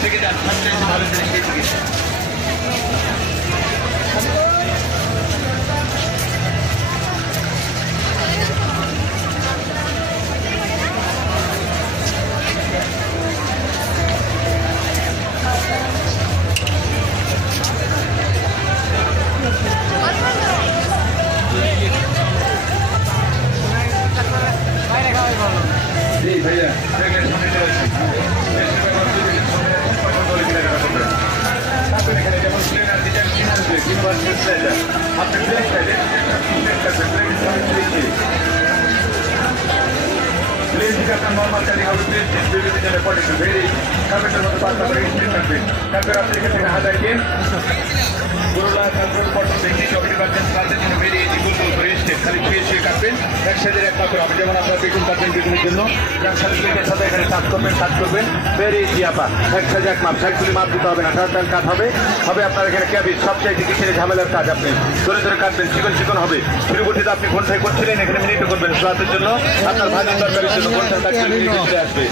থেকে যান সবচেয়ে ভালো জিনিস সেই থেকে भैया प्लेस का नॉर्मल चलेगा प्लेस डिस्ट्रीब्यूट करने पड़ेगा वेरी कंप्यूटर में बात कर रहे हैं कंप्यूटर आप देखते हैं हाथ आके गुरुला कंट्रोल बटन देखिए चौकी बटन साথে যেন वेरी ইকুয়াল টু ব্রেস্ট খালি ফেসে কাটবেন একসাথে একটা করে আপনি যেমন আপনারা বেগুন কাটবেন বেগুনের জন্য সাইকেলের সাথে এখানে কাট করবেন वेरी ইজি আপা একসাথে এক মাপ সাইকেলে মাপ দিতে হবে না টান কাট হবে আপনার এখানে ক্যাবেজ সবচেয়ে কিচেনে ঝামেলার কাজ আপনি ধরে ধরে কাটবেন চিকন হবে পরবর্তীতে আপনি ঘন্টায় করছিলেন এখানে মিনিটে করবেন স্বাদের জন্য আপনার ভাজি তরকারির জন্য ঘন্টার কাজ করে আসবে